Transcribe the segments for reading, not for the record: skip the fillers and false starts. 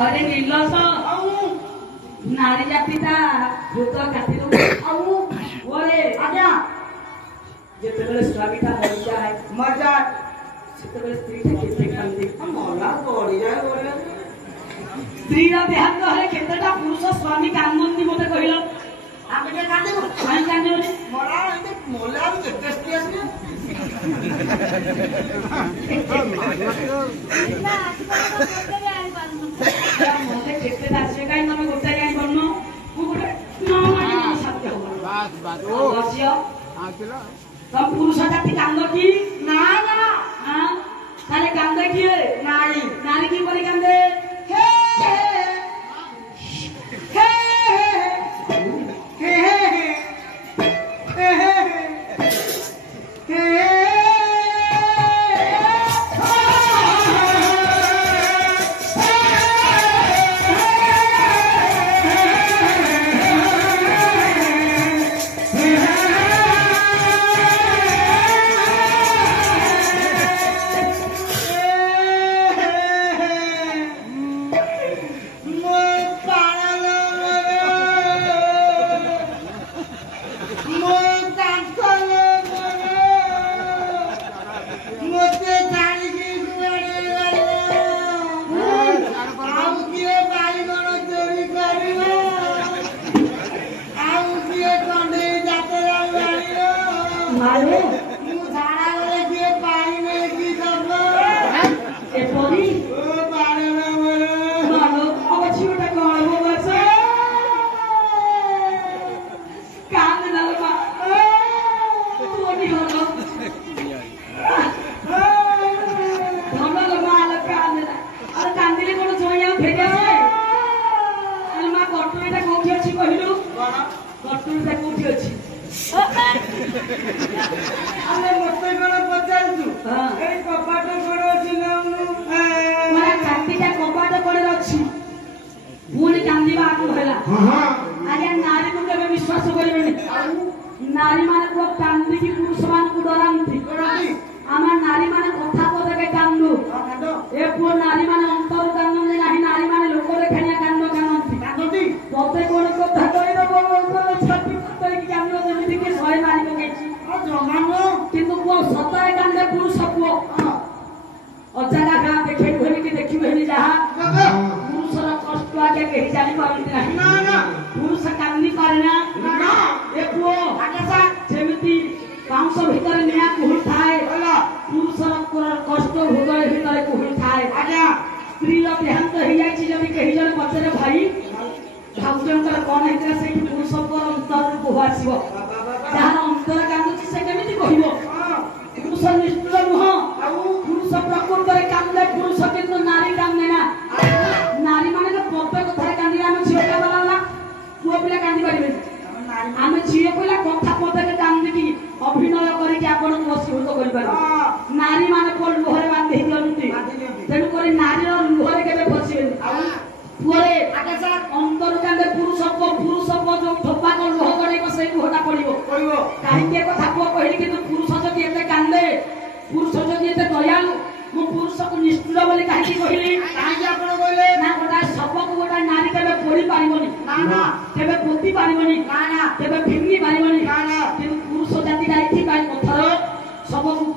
अरे नीलस नारी जाति भूत काटी ओरे आज्ञा जिते स्वामी मर जाए स्त्री स्त्री देहांत हेले केतेटा पुरुष स्वामी कांदती मते कहल आमे के कांदे काई कांदे मरा मोला केते स्त्री आसी मोते केतेटा से काई नमे गोटा काई बननो मु गोटे न सत्य हो बस बस ओ बसियो हां किलो तम पुरुष जाति कांदती ना ना हां खाली कांदे किए नारी नारी की परी कांदे हे नारी मान को कांदी की पुरुष मान को डरांती आमा नारी मान कथा को देखे कांदू ए पुओ नारी मान अंतर कांदू जे नाही नारी मान लोक रे खानिया कांदो कांदती तोते कोन कथा कहि दबो छाती पतई की कांदो जेमिति के सय नारी को केछि आ जमानो किंतु को सताए कांदे पुरुष को अजागा गा देखे भरि की देखि भरि जहा पुरुष रा कष्ट आके केहि जानि पारंती नाही ना ना पुरुष कांदी पारेना ना ए पुओ आकाशा जेमिति कांस भीतर निया कुहल थाए पुरुष रा कष्ट हृदय भीतर कुहल थाए आज्ञा स्त्री रा देहांत होई जाई जबि केहि जने पचरे भाई भाउजंकर कोन हेतरा से पुरुष को अंतर बहासिबो जहां अंतर कांदुची से केमिति कहिबो पुरुष निष्ठुर मुह पुरुष प्रकृत रे कांदे पुरुष किंतु नारी कांदे ना नारी माने तो पप्पे कथा कांदी हम छिया वाला पुओ पिला कांदी परिबे आमे छिया पिला कथा पते के कांदी की अभिनय करी के आपण को वशीभूत करि पारे नारी माने को लोहरे बांधि दियंती तेनु करी नारी रो लोहरे केबे फसिबे पुओरे आकाश अंतर कांदे पुरुष को जो थोपा को लोह करे को सही होता पड़ी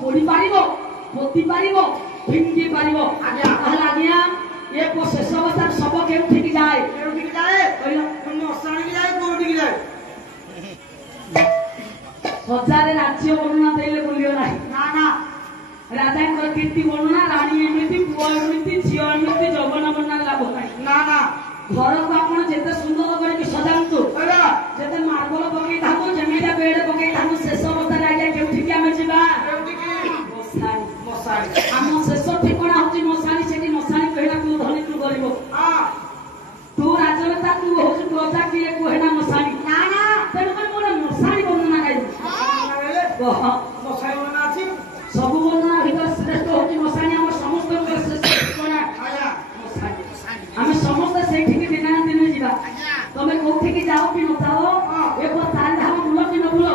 ପୋଡ଼ି ପାରିବ ପୋତି ପାରିବ ଫିଙ୍ଗି ପାରିବ ଆଜ୍ଞା ତାହେଲେ ଆଜ୍ଞା ଏ ଶେଷ ଅବସ୍ଥାରେ ଶବ କେଉଁଠିକି ଯାଏ କହିଲ ମଶାଣିକି ଯାଏ କୋଉଠିକି ଯାଏ ହଜାରେ ରାଜ୍ୟ ବର୍ଣ୍ଣନା ଦେଲେ ଭୁଲିବ ନାହିଁ ନା ନା ରାଜାଙ୍କର କୀର୍ତ୍ତି ବର୍ଣ୍ଣନା ରାଣୀ ଏମିତି ପୁଅ ଏମିତି ଝିଅ ଏମିତି ଯୌବନ ବର୍ଣ୍ଣନା ଲାଭ ନାହିଁ ନା ନା ଘରକୁ ଆପଣ ଯେତେ ସୁନ୍ଦର କରିକି ସଜାନ୍ତୁ ଯେତେ ମାର୍ବଲ ପକେଇଥାନ୍ତୁ ଯେମିତିଆ ବେଡ୍ ପକେଇଥାନ୍ତୁ ଶେଷ ଅବସ୍ଥାରେ ଆଜ୍ଞା କେଉଁଠିକି ଆମେ ଯିବା ମଶାଣି ଆମ ଶେଷ ଠିକଣା ହଉଛି ମଶାଣି ସେଠି ମଶାଣି କହିଲା ତୁ ଧନୀ ତୁ ଗରିବ ତୁ ରାଜନେତା ତୁ ହଉଛି ପ୍ରଜା କିଏ କୁହେ ନା ମଶାଣି ନା ନା ତେଣୁକରି ମୋର ମଶାଣି ବର୍ଣ୍ଣନା ଗାଇବି ମଶାଣି ବର୍ଣ୍ଣନା ଅଛି ସବୁ ବର୍ଣ୍ଣନା ଭିତରେ ଶ୍ରେଷ୍ଠ ହଉଛି ମଶାଣି ଆମ ସମସ୍ତଙ୍କର ଶ୍ରେଷ୍ଠ ଠିକଣା ଆମେ ସମସ୍ତେ ସେଇଠିକି ଦିନେ ନା ଦିନେ ଯିବା ତମେ କୋଉଠିକି ଯାଅ କି ନଯାଅ ଏ ଚାରି ଧାମ ବୁଲ କି ନ ବୁଲ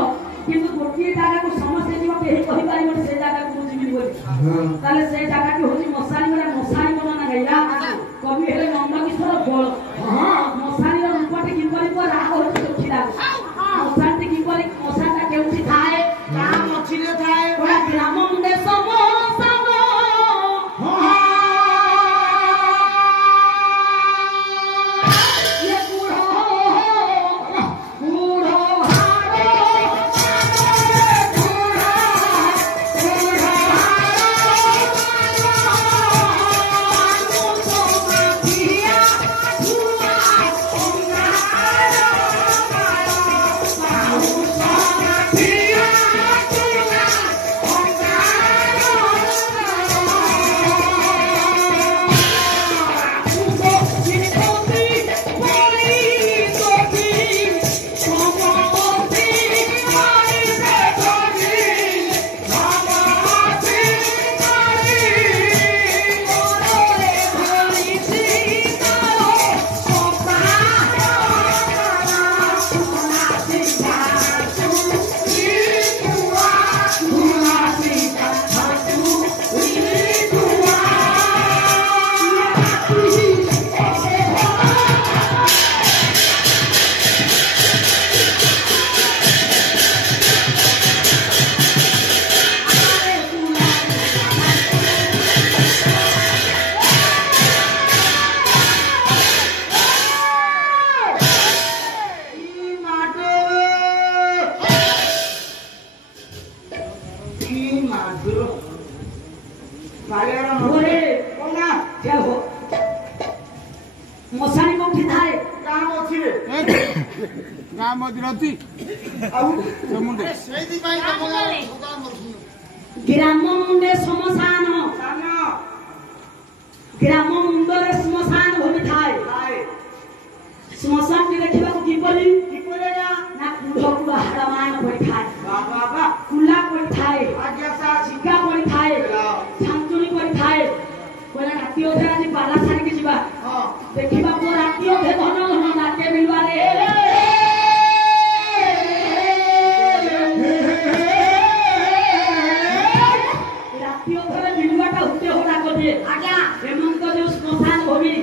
କିନ୍ତୁ ଗୋଟିଏ ଜାଗାକୁ ସମସ୍ତେ ଯିବ କେହି କହିପାରିବନି ସେ ଜାଗାକୁ ମୁଁ ଯିବିନି ବୋଲି ତାହେଲେ ସେ ଜାଗାଟି ହଉଛି ମଶାଣି ଗୋଟେ ମଶାଣି ବର୍ଣ୍ଣନା ଗାଇଲା କବି ହେଲେ ନନ୍ଦକିଶୋର ବଳ ମଶାଣିର ରୂପଟି କିପରି ରାଗ ହଉଛି ଚୋଖି ରାଗ ମଶାଣିଟି କିପରି ମଶାଣିଟା କେଉଁଠି ଥାଏ ଗାଁ ମଝିରେ ଥାଏ ଗ୍ରାମ ମୁଣ୍ଡେ ମଶାଣି କୋଉଠି ଥାଏ ଗାଁ ମଝିରେ ଗାଁ ମଝିରେ ଅଛି ଗ୍ରାମ ମୁଣ୍ଡେ ଶ୍ମଶାନ ଗ୍ରାମ ମୁଣ୍ଡରେ ଶ୍ମଶାନ ଭୂମି ଥାଏ ଶ୍ମଶାନଟି ଦେଖିବାକୁ କିପରି ନା କୁଢ଼ କୁଢ଼ ହାଡ଼ମାନ ପଡ଼ିଥାଏ କୁଲା ପଡ଼ିଥାଏ ଶିକା ପଡ଼ିଥାଏ ଛାଞ୍ଚୁଣି ପଡ଼ିଥାଏ କହିଲା ରାତି ଅଧେ ଆଜି ପାଲା ସାରିକି ଯିବା ଦେଖିବାକୁ ରାତି ଅଧେ ଘନ ଘନ ନାକେ ମିଳିବାରେ ରାତି ଅଧରେ ମିଳିବାଟା ଉଚ୍ଚ ହଡ଼ା କରିଦିଏ ଆଜ୍ଞା ଏମାନଙ୍କ ଯୋଉ ଶ୍ମଶାନ ଭୂମି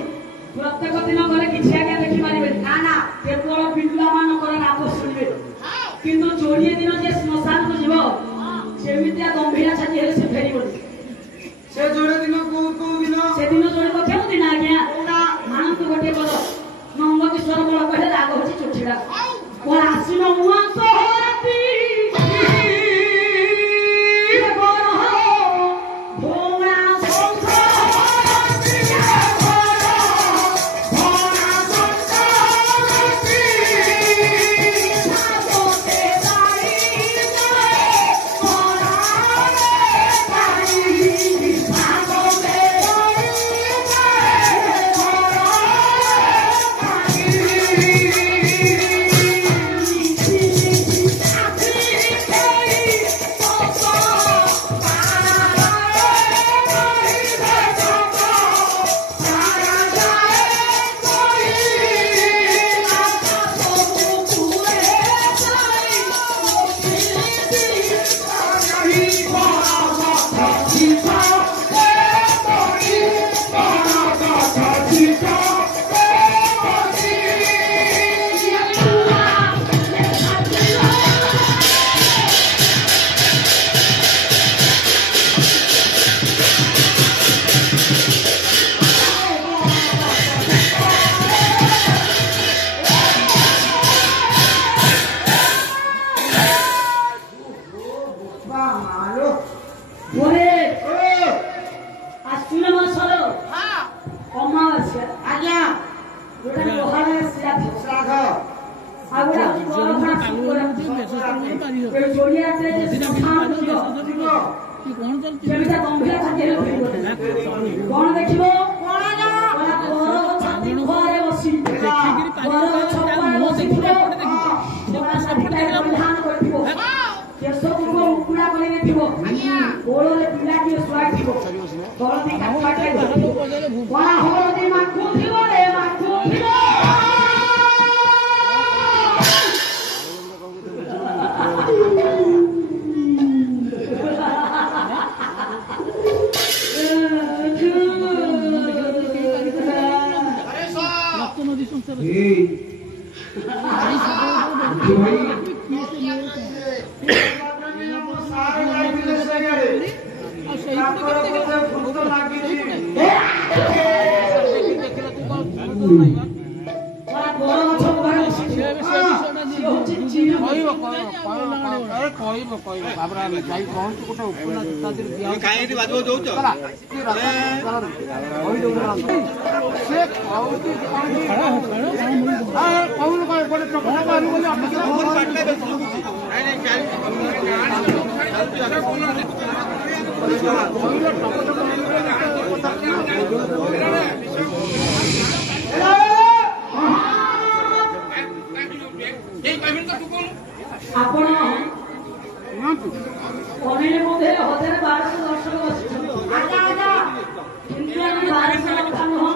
ପ୍ରତ୍ୟେକ ଦିନ ଗଲେ କିଛି ଆଜ୍ଞା ଦେଖିପାରିବେନି ନା ନା କେବଳ ବିଲୁଆ ମାନଙ୍କର ରାଗ ଶୁଣିବେ କିନ୍ତୁ ଯୋଡ଼ିଏ ଦିନ ଯିଏ ଶ୍ମଶାନକୁ ଯିବ ସେମିତିଆ ଗମ୍ଭୀରା ଛାତି ହେଲେ ସେ ଫେରିବନି ସେ ଯୋଡ଼େ ଦିନ କୋଉ ଦିନ ସେଦିନ ଯୋଡ଼ିବ କେଉଁ ଦିନ ଆଜ୍ଞା ମାନନ୍ତୁ ଗୋଟିଏ ପଦ ନନ୍ଦକିଶୋର ବଳ କହିଲେ ରାଗ ହଉଛି ଚୋଠିଡ଼ା ଆସିନ ମୁଆଁସ ରାତି ଯୋଡିଏ ଆସିଲେ ଯେ ଶ୍ମଶାନ ଯିବ ସେମିତିଆ ଗମ୍ଭୀର ଖାଦ୍ୟରେ କଣ ଦେଖିବ ଛାତି ଘରେ ବସି ବରଗଛ ବସିଥିବ ପରିଧାନ କରିଥିବ କେଶକୁ ଉକୁଡ଼ା କରି ନେଇଥିବ କୋଳରେ ପିଲାଟିଏ ଶୁଆଇଥିବ ହଳଦୀ କାଠୁଆଟିଏ ଧରିଥିବ କଳା ହଳଦୀ ମାଖୁଥିବ ରେ ମାଖୁଥିବ ଆପଣ ଅନେକ ମଧ୍ୟରେ 1200 ଦର୍ଶକ ବସିଛନ୍ତି କିନ୍ତୁ ଆମେ 1200 କଥା ନୁହଁ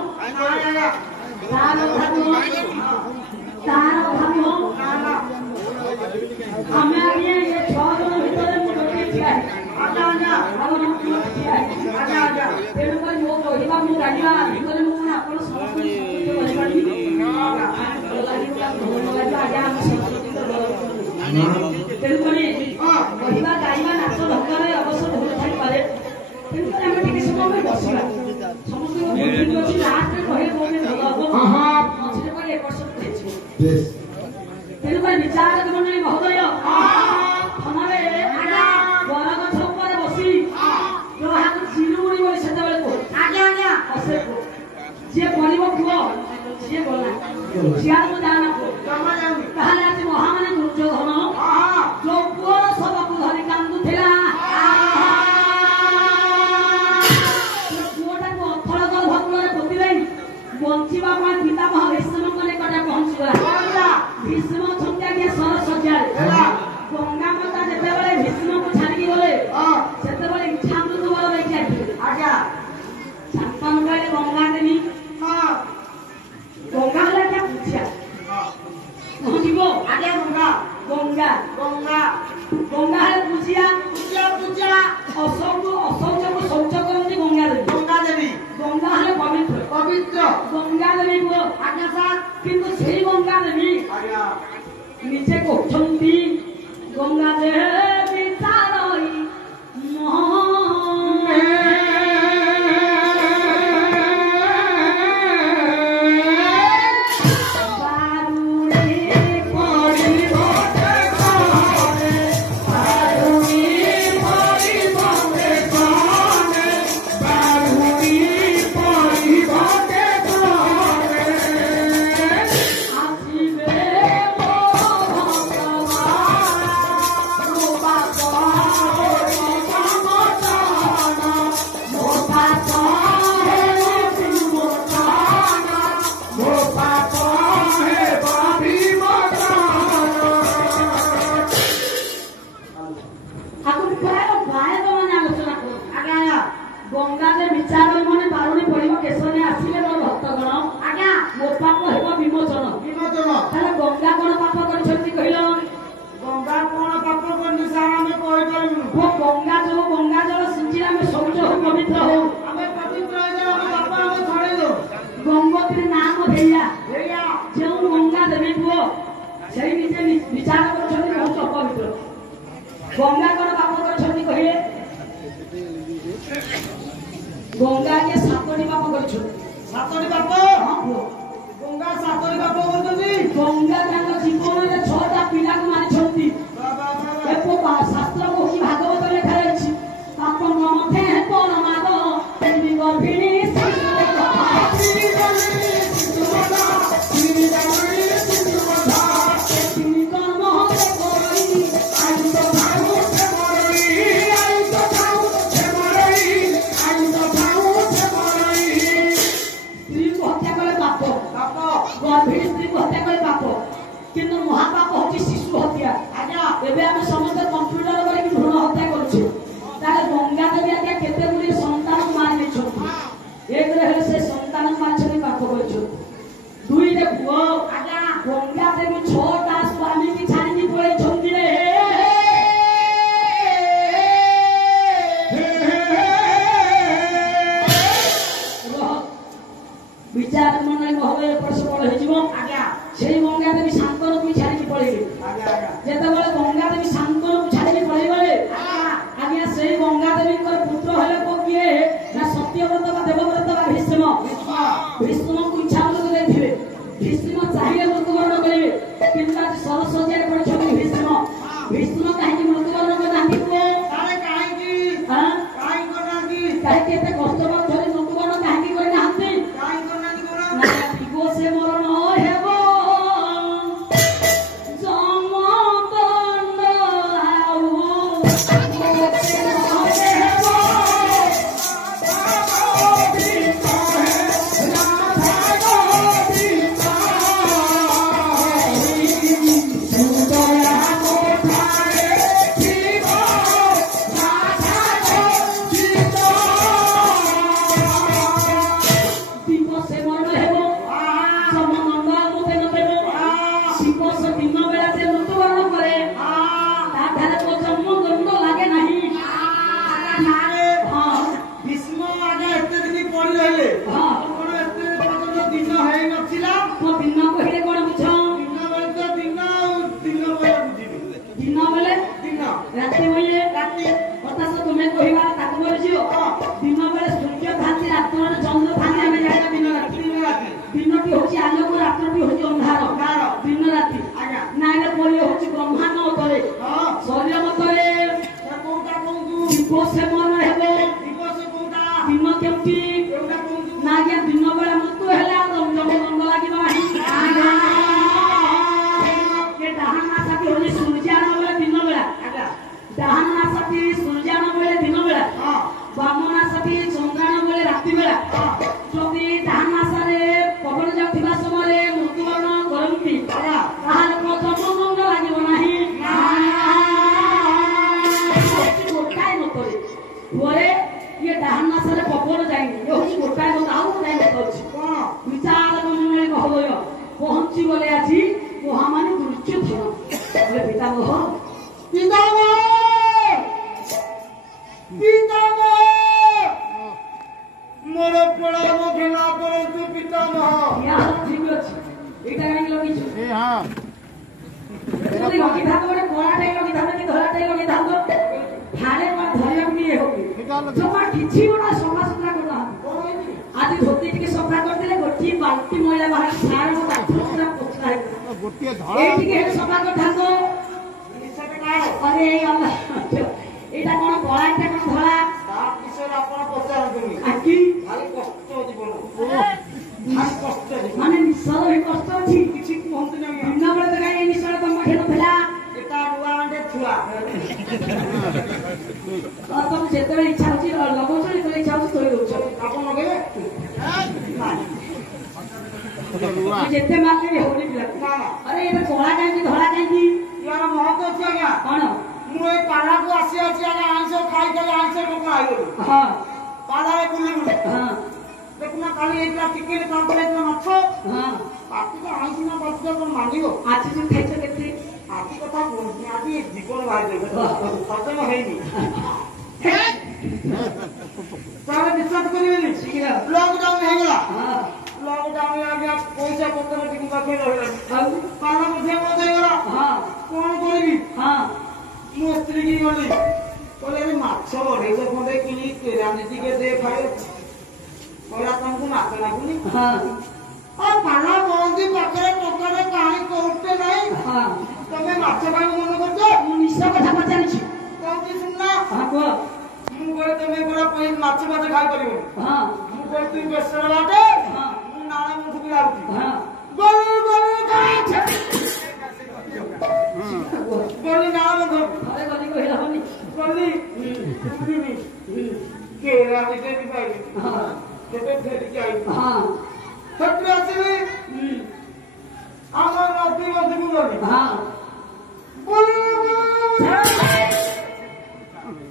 ତାର କଥା ନୁହଁ ଆମେ ଆଜ୍ଞା ଏ 6 ଜଣ ଭିତରେ ମୁଁ ଗୋଟିଏ ଠିଆ ତେଣୁକରି ମୋ କହିବା ମୁଁ ଜାଣିବା ଭିତରେ ମୁଁ ଆପଣ ସମସ୍ତଙ୍କୁ କରିପାରିବି ତେଣୁକରି କହିବା ଗାଇବା ନାଚ ଢଙ୍ଗରେ ଅବଶ୍ୟ ଭଲ ଥାଇପାରେ ତେଣୁକରି ଆମେ ଟିକେ ସମୟ ବସିବା ସମସ୍ତଙ୍କୁ ଅଛି ଲାଷ୍ଟରେ କହିଲେ ବହୁତ ଭଲ ହବ ମଝିରେ କହିଲେ ଏପଟ ହେଇଯିବ ତେଣୁକରି ବିଚାରକ ମଣ୍ଡଳୀ ମହୋଦୟ ଥନରେ ବରଗଛ ଉପରେ ବସି ଯାହାକୁ ଚିରୁଗୁଣି ବୋଲି ସେତେବେଳେ କୁହ ଯିଏ କରିବ କୁହ ସିଏ ଗଲା ସିଆଡେ ମୁଁ ଜାଣା ତାହେଲେ ଆଜି ମହାମାନେ ଦୁର୍ଯ୍ୟୋଧନ ଯୋଉ ପୁଅର ଶବକୁ ଧରି କାନ୍ଦୁଥିଲା ପୁଅଟାକୁ ଅଥଳ ଭଗ୍ନରେ ପୋତି ଦେଇ ବଞ୍ଚିବା ପାଇଁ ପିତାମହ ଭୀଷ୍ମଙ୍କ ନିକଟରେ ପହଞ୍ଚିଗଲା ଭୀଷ୍ମ ଛଙ୍କାକିଆ ସର ସଜାରେ ଗଙ୍ଗା ମାତା ଯେତେବେଳେ ଭୀଷ୍ମକୁ ଛାଡ଼ିକି ଗଲେ ସେତେବେଳେ ଇଚ୍ଛାମୃତ ବଳ ଦେଇକି ଆସିଥିଲେ ଶାନ୍ତନୁ କହିଲେ ଗଙ୍ଗା ଦେବୀ ଗଙ୍ଗା ହେଲା क्या पूछा पहुंचीब आगे गंगा गंगा गंगा गंगा है पूछिया असौच को शौच करती गंगा देवी गंगा है पवित्र गंगा देवी को आज्ञा साथ किंतु से गंगा देवी नीचे कहते गंगा देवी तारई गंगा कौन पाप कर कहले गंगा के सातटी पाप कर सातटी पाप गंगा सातटी पाप करछथि गंगा तांग जीवन रे 6टा पिला को मारि छथि एको शास्त्र को कि भागवत लेखा अछि पाप मथे है कोन मागो देवी गर्भिणी I'm ସମସ୍ତେ କମ୍ପ୍ୟୁଟର କରିକି ଭ୍ରୂଣ ହତ୍ୟା କରୁଛେ ତାହେଲେ ଗଙ୍ଗା ଦେବୀ ଆଜ୍ଞା କେତେ ଗୁଡ଼ିଏ ସନ୍ତାନକୁ ମାରି ଦେଇଛନ୍ତି। ଏକରେ ହେଲେ ସେ ସନ୍ତାନକୁ ମାରିଛନ୍ତି ପାପ କରିଛନ୍ତି। ଦୁଇରେ ପୁଅ ଆଜ୍ଞା ଗଙ୍ଗା ଦେବୀ 6ଟା ସ୍ୱାମୀକି ଛାଡ଼ିକି ପଳେଇଛନ୍ତି ରେ। ବିଚାର ମଣ୍ଡଳୀ ମହୋଦୟ ଏପଟ ସେପଟ ହେଇଯିବ। ଆଜ୍ଞା ସେଇ ଗଙ୍ଗା ଦେବୀ ଶାନ୍ତନକୁ ଛାଡ଼ିକି ପଳେଇବେ। ଯେତେବେଳେ ଗଙ୍ଗା ଦେବୀ ଶାନ୍ତନକୁ ଛାଡ଼ିକି ପଳେଇଗଲେ ଆଜ୍ଞା ସେଇ ଗଙ୍ଗା ଦେବୀଙ୍କର ପୁତ୍ର ହେଲେ କିଏ ନା ସତ୍ୟବ୍ରତ ବା ଦେବବ୍ରତ ବା ଭୀଷ୍ମ। ଭୀଷ୍ମକୁ ଇଚ୍ଛା ମୃତ୍ୟୁ ଦେଇଥିବେ। ଭୀଷ୍ମ ଚାହିଁଲେ ମୃତ୍ୟୁବରଣ କରିବେ କିନ୍ତୁ ଆଜି ସରସ୍ୱତୀରେ ପଡ଼ିଛନ୍ତି ଭୀଷ୍ମ। ଭୀଷ୍ମ କାହିଁକି ମୃତ୍ୟୁବରଣ କରିନାହାନ୍ତି କୁହ? କାହିଁକି ଏତେ କଷ୍ଟ ମଧ୍ୟରେ ମୃତ୍ୟୁବରଣ କାହିଁକି କରିନାହାନ୍ତି? ସେ ମରଣ ହେବ ଜମଦଣ୍ଡ ଆଉ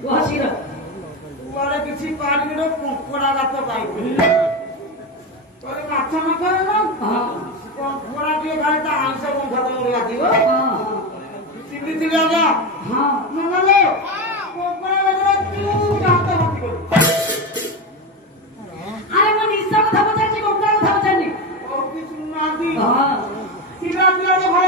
ବସିର କୁଆଡେ କିଛି ପାରିବିର କଙ୍କଡା ଗାତ ପାଇବି ତୋର ମାଛ ନ ଖାଏ ନା କଙ୍କଡା ଟିକେ ଖାଲି ତା ଆଇଁଷ ଗନ୍ଧ ତମର ଲାଗିବ ଚିହ୍ନିଥିଲି ଆଜ୍ଞା ନହେଲେ କଙ୍କଡା ଗାତରେ ତୁ ଗାତ ଭାତି କରୁ ଆରେ ମୁଁ ନିଶ୍ଚୟ କଥା ପଚାରିଛି କଙ୍କଡା କଥା ପଚାରିନି ଆଉ କିଛି ଶୁଣୁନାହାନ୍ତି ଚିରା ପିଲାର ଭାଇ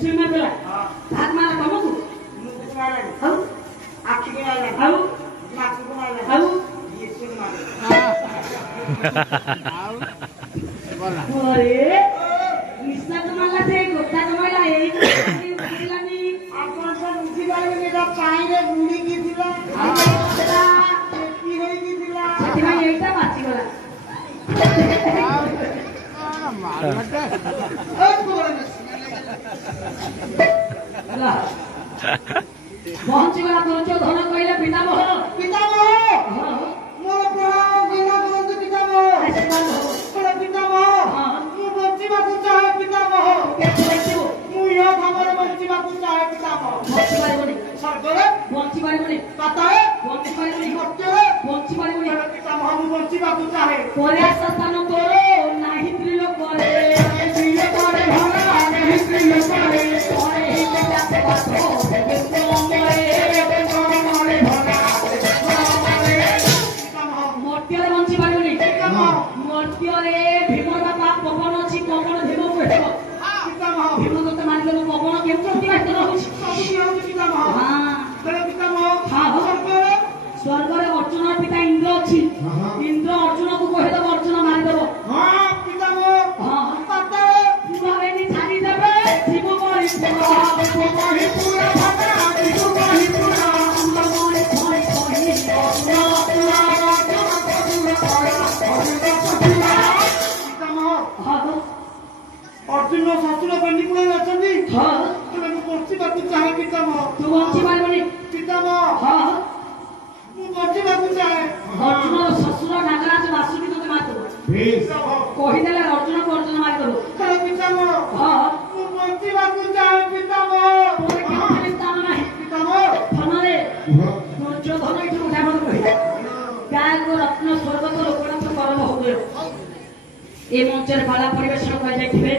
ଶୁଣିବା ପିଲା ଭାତ ମାର ତମକୁ ଆଉ ଆଉ ଆଉ अरे निस्ता तुम्हाला ते गोटा तुम्हाला एई बुझिलानी आपण पण बुझी पाइले निरा पाइरे गुडी की थिला की होई की थिला ସେଥିପାଇଁ ଏଇଟା ବାଚିଗଲା ପହଞ୍ଚିଗଲା ତୋର ଧନ କହିଲେ ପିତାମହ ମୋର ପ୍ରଣାମ ଗଲା ବନ୍ଧୁ ପିତାମହ ପିତାମହ ମୁଁ ବଞ୍ଚିବାକୁ ଚାହେଁ ପିତାମହ ମୁଁ ୟ ଭାବରେ ବଞ୍ଚିବାକୁ ଚାହେଁ ପିତାମହ ବଞ୍ଚି ପାରିବନି ସ୍ୱର୍ଗରେ ବଞ୍ଚି ପାରିବନି ପାତାଳେ ବଞ୍ଚି ପାରିବନି ମର୍ତ୍ତ୍ୟରେ ବଞ୍ଚି ପାରିବନି ପିତାମହ ମୁଁ ବଞ୍ଚିବାକୁ ଚାହେଁ ପ୍ରୟାସ ସ୍ଥାନ ତୋର ନାହିଁ ତ୍ରିଲୋକରେ ତ୍ରିଲୋକରେ ଭଲ ନାହିଁ ତ୍ରିଲୋକରେ ପରେ ହେଇତେ ଚାଷ ବାସ ମର୍ତ୍ତ୍ୟରେ ବଞ୍ଚି ପାରିବନି ମର୍ତ୍ତ୍ୟରେ ଭୀମର ବାପା ପବନ ଅଛି ପବନ ଭୀମକୁ ହେବ ଭୀମ ତତେ ମାରିଦେବ ପବନ କେମିତି ଅତିବାହିତ ରହୁଛି ସ୍ୱର୍ଗରେ ଅର୍ଜୁନର ପିତା ଇନ୍ଦ୍ର ଅଛି ଇନ୍ଦ୍ର ଅର୍ଜୁନକୁ କହିଦେବ ଅର୍ଜୁନ ମାରିଦେବ ପୁରାବେନି ଛାଡ଼ିଦେବେ ଶିବ अर्जुन शशुर बंदीपुर अछंती मैं बंचिबाकू चाहे पितामह तू बंची ପାରିବନି पितामह ମୁଁ ବଞ୍ଚିବାକୁ ଚାହେଁ ଅର୍ଜୁନର ଶ୍ୱଶୁର ନାଗରାଜ ବାସୁକି ତତେ ମାରିଦେବ କହିଦେଲେ ଅର୍ଜୁନକୁ ଅର୍ଜୁନ ମାରିଦେବ ପିତାମହ ମୁଁ ବଞ୍ଚିବାକୁ ଚାହେଁ ପିତାମହ ସ୍ଥାନ ନାହିଁ ପିତାମହ ଧନରେ ଦୁର୍ଯ୍ୟୋଧନ ଏଠି ଉଠାମତ କହିଲେ ଗାୟକ ରତ୍ନ ସ୍ୱର୍ଗତ ଲୋକନାଥ କରମ ହଉଏ ଏ ମଞ୍ଚରେ କଳା ପରିବେଷଣ କରାଯାଇଥିବେ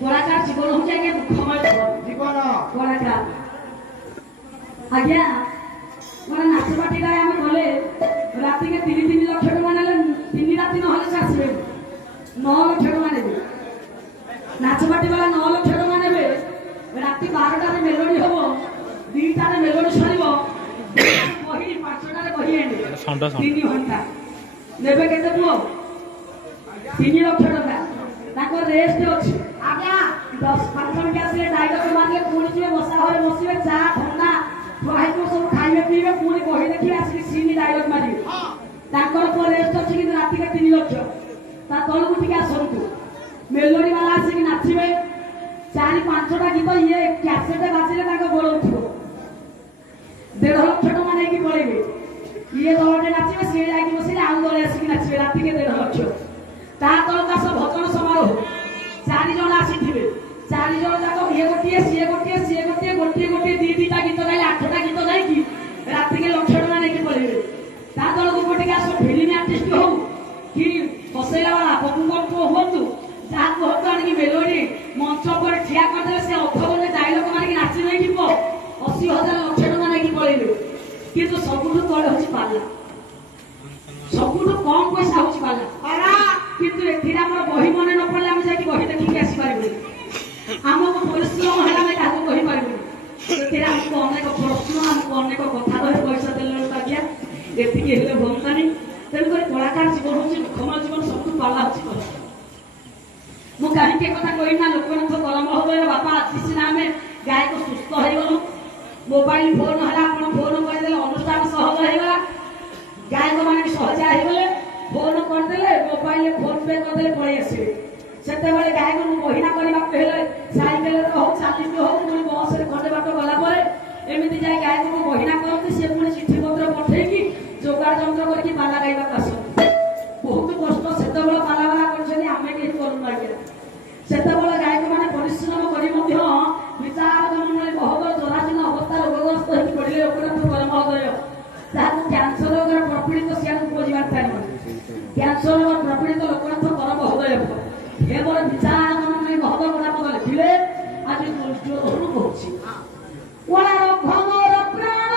କଳାକାର ଜୀବନ ହଉଛି ଆଜ୍ଞା ଦୁଃଖମୟ ଜୀବନ କଳାକାର ଆଜ୍ଞା ମାନେ ନାଚ ପାର୍ଟିଟା ଆମେ ଗଲେ ରାତିକେ 3 ଲକ୍ଷ ଟଙ୍କା ନେଲେ 3 ରାତି ନହେଲେ ସେ ଆସିବେ 9 ଲକ୍ଷ ଟଙ୍କା ନେବେ ନାଚ ପାର୍ଟି ବାଲା 9 ଲକ୍ଷ ଟଙ୍କା ନେବେ ରାତି 12ଟାରେ ମେଲୋଡି ହବ 2ଟାରେ ମେଲୋଡି ସରିବ ବହି 5ଟାରେ ବହି ଆଣିବେ 3 ଘଣ୍ଟା ନେବେ କେତେ ପୁଅ 3 ଲକ୍ଷ ଟଙ୍କା ତାଙ୍କ ରେଷ୍ଟ ଅଛି ଆଜ୍ଞା 10-5 ମିନିଟ୍ ଆସିଲେ ଡାଇଲଗ ମାରିଲେ ପୁଣି ଯିବେ ବସା ଘରେ ବସିବେ ଚା ଥଣ୍ଡା ଖାଇବେ ସବୁ ଖାଇବେ ପିଇବେ ପୁଣି ବହି ଦେଖିବେ ଆସିକି ସିନି ଡାଇଲଗ ମାରିବେ ତାଙ୍କର ପୁଅ ରେଷ୍ଟ ଅଛି କିନ୍ତୁ ରାତିକେ 3 ଲକ୍ଷ ତା ତଳକୁ ଟିକେ ଆସନ୍ତୁ ମେଲୋଡି ବାଲା ଆସିକି ନାଚିବେ 4-5ଟା ଗୀତ ଇଏ କ୍ୟାସେଟ ବାଜିଲେ ତାଙ୍କ ଗୋଳ ଉଠିବ 1.5 ଲକ୍ଷ ଟଙ୍କା ନେଇକି ପଳେଇବେ ଇଏ ଦଳଟେ ନାଚିବେ ସିଏ ଯାଇକି ବସିଲେ ଆଉ ଦଳେ ଆସିକି ନାଚିବେ ରାତିକେ 1.5 ଲକ୍ଷ ତା ତଳକୁ ଆସ ଭଜନ ସମାରୋହ 4 ଜଣ ଆସିଥିବେ 4 ଜଣ ଯାକ ଇଏ ଗୋଟିଏ ସିଏ ଗୋଟିଏ ସିଏ ଗୋଟିଏ ଗୋଟିଏ ଗୋଟିଏ 2-2ଟା ଗୀତ ଗାଇଲେ 8ଟା ଗୀତ ଗାଇକି ରାତିକେ 1 ଲକ୍ଷ ଟଙ୍କା ନେଇକି ପଳେଇବେ ତା ତଳକୁ ଗୋଟିକେ ଆସ ଫିଲ୍ମ ଆର୍ଟିଷ୍ଟ ହଉ କି ହସେଇଲା ବାଲା ପପୁଙ୍କର ପୁଅ ହୁଅନ୍ତୁ ଯାହାକୁ ହତ ଆଣିକି ମେଲୋଡି ମଞ୍ଚ ଉପରେ ଠିଆ କରିଦେଲେ ସେ ଅଧଘଣ୍ଟେ ଡାଇଲଗ ମାରିକି ନାଚି ନେଇକି 80,000 ଲକ୍ଷ ଟଙ୍କା ନେଇକି ପଳେଇବେ କିନ୍ତୁ ସବୁଠୁ ତଳେ ହଉଛି ପାଲା ସବୁଠୁ କମ ପଇସା ହଉଛି ପାଲା କିନ୍ତୁ ଏଥିରେ ଆମର ବହି ମନେ ନ ପଡିଲେ ଆମେ ଯାଇକି ବହି ଦେଖିକି ଆସିପାରିବୁନି ଆମକୁ ପରିଶ୍ରମ ହେଲେ ଆମେ କାହାକୁ କହିପାରିବୁନି ସେଥିରେ ଆମକୁ ଅନେକ ପ୍ରଶ୍ନ ଆମକୁ ଅନେକ କଥା ଧରି ପଇସା ଦେଲେ ଆଜ୍ଞା ଏତିକି ହେଲେ ହୁଅନ୍ତାନି ତେଣୁକରି କଳାକାର ଜୀବନ ହଉଛି ଦୁଃଖମୟ ଜୀବନ ସବୁଠୁ ପାଲା ହଉଛି କଳା ମୁଁ କାହିଁକି କଥା କହିବି ନା ଲୋକନାଥ କଲମ ହବରେ ବାପା ଆଜି ସିନା ଆମେ ଗାୟକ ସୁସ୍ଥ ହେଇଗଲୁ ମୋବାଇଲ ଫୋନ ହେଲା ଆପଣ ଫୋନ କରିଦେଲେ ଅନୁଷ୍ଠାନ ସହଜ ହେଇଗଲା ଗାୟକ ମାନେ ବି ସହଜିଆ ହେଇଗଲେ ଫୋନ କରିଦେଲେ ମୋବାଇଲରେ ଫୋନ ପେ କରିଦେଲେ ପଳେଇ ଆସିବେ ସେତେବେଳେ ଗାୟକଙ୍କୁ ବହିନା କରିବାକୁ ହେଲେ ସାଇକେଲରେ ହଉ ଚାଲିକି ହଉ ପୁଣି ବସରେ ଖଣ୍ଡେ ବାଟ ଗଲା ପରେ ଏମିତି ଯାଇ ଗାୟକଙ୍କୁ ବହିନା କରନ୍ତି ସେ ପୁଣି ଚିଠି ପତ୍ର ପଠେଇକି ଯୋଗାଡ଼ ଯନ୍ତ୍ର କରିକି ପାଲା ଗାଇବାକୁ ଆସନ୍ତି ବହୁତ କଷ୍ଟ ସେତେବେଳେ ପାଲା ବାଲା କରିଛନ୍ତି ଆମେ କେହି କରୁନୁ ଆଜ୍ଞା ସେତେବେଳେ ଗାୟକ ମାନେ ପରିଶ୍ରମ କରି ମଧ୍ୟ ବିଚାରକ ମଣ୍ଡଳୀ ମହୋଦୟ ଜରାଜୀର୍ଣ୍ଣ ଅବସ୍ଥା ରୋଗଗ୍ରସ୍ତ ହେଇକି ପଡ଼ିଲେ ଲୋକନାଥ କର ମହୋଦୟ ଯାହାକୁ କ୍ୟାନ୍ସର ରୋଗରେ ପ୍ରପୀଡ଼ିତ ସିଆକୁ ବୁଝିବାର ଚାହିଁବ କ୍ୟାନ୍ସର ରୋଗ ପ୍ରପୀଡ଼ିତ ଲୋକନାଥ କର ମହୋଦୟ ଏଭଳି ବିଚାରକ ମଣ୍ଡଳୀ ମହୋଦୟ ଗୁଡ଼ାକ ଲେଖିଲେ ଆଜି ଦୁର୍ଯୋଧନ କହୁଛି ଓଳାର ଘମର ପ୍ରାଣ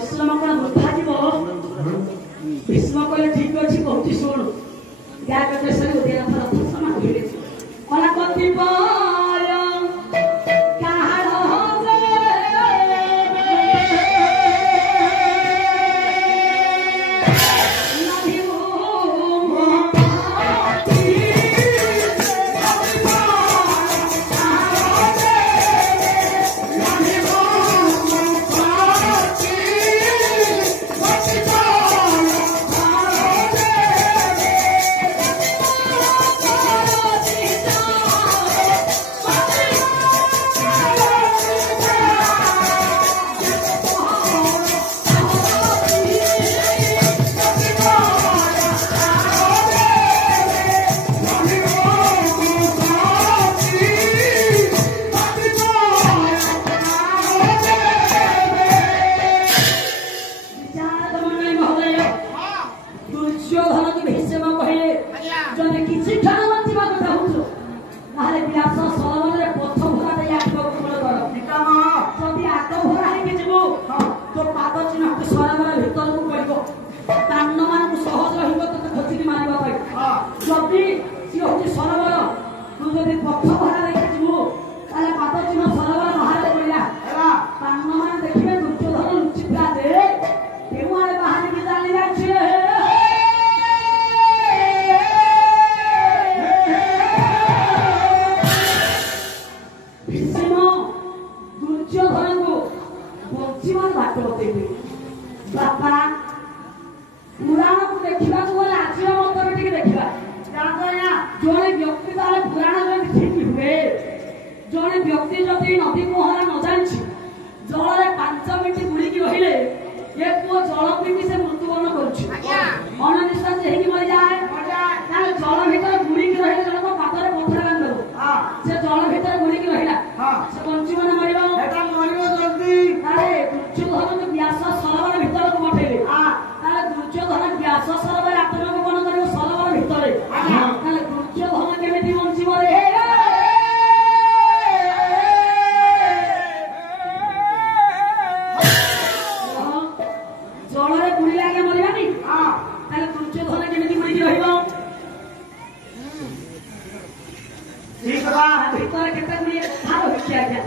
परिश्रम कौन वृथा जीव भीष्म कहले ठीक अच्छी कहूँ शुणु गायक देश उदयनाथ रथ समान कहले कलापति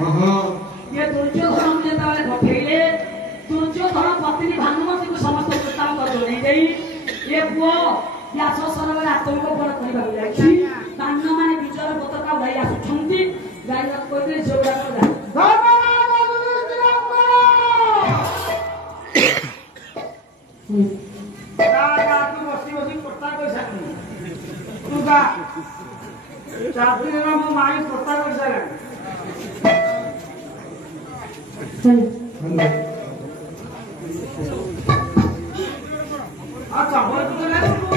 ये दुर्योधन जेतबेले पठेइले दुर्योधन पत्नी भानुमती को समस्त वृत्तांत जणेई देई ये पुओ व्यास सरोवर आत्मक पर करिबा जाईछि तान्न माने विजय पताका उड़ाई आसुछंती गायक कोइले जोड़ा कर तू बसी बसी पत्ता कोई सकनी तू का चाबी ना मो माई पत्ता कोई सकनी अच्छा बोल तो ले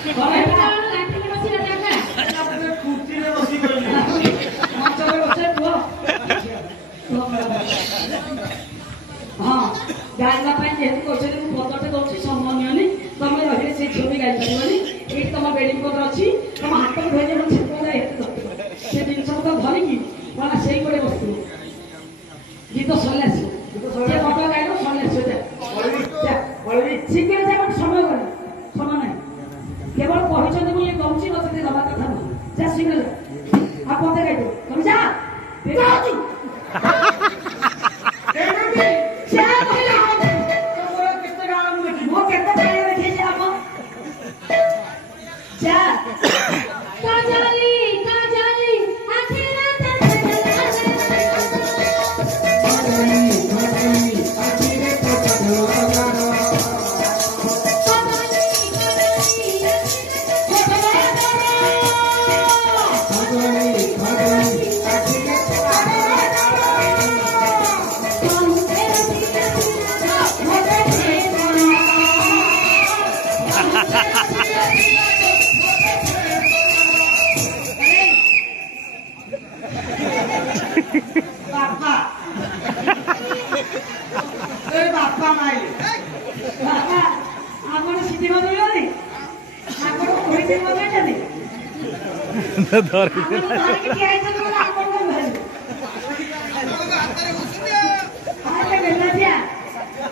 ଘରେ ଲାଟିନ୍ ବସିଲା ଜାଗା କୁର୍ତ୍ତିରେ ବସି ଗଲି ମଞ୍ଚରେ ବସେ ପୁଅ ହଁ ଗାଇବା ପାଇଁ ଯେହେତୁ କହିଛନ୍ତି ମୁଁ ପଦଟେ ଦଉଛି ସମୟ ନିଅନି ତମେ ରହିଲେ ସେ ଝିଅ ବି ଗାଇପାରିବନି ଏଇଠି ତମ ବେଡିଂ ପତ୍ର ଅଛି ତମ ହାତକୁ ଧରିଲେ ମୋ ଛେପ ସେ ଜିନିଷ ତ ଧରିକି ମାନେ ସେଇ ଗୋଟେ ବସ୍ତୁ ଗୀତ ସରିଲେ ଆସିବ ସେ ପଦ ଗାଇବ ସରିଲେ ଆସିବ ଶିଖିଲେ ଯେ ଗୋଟେ ସମୟ କରେ ସମୟ ନାହିଁ କେବଳ କହିଛନ୍ତି ବୋଲି ଦଉଛି ବସିକି ଦବା କଥା ନୁହଁ ଯା ଶୀଘ୍ର ଯା ଆଉ ପଦେ ଗାଇବ ତମେ ଯା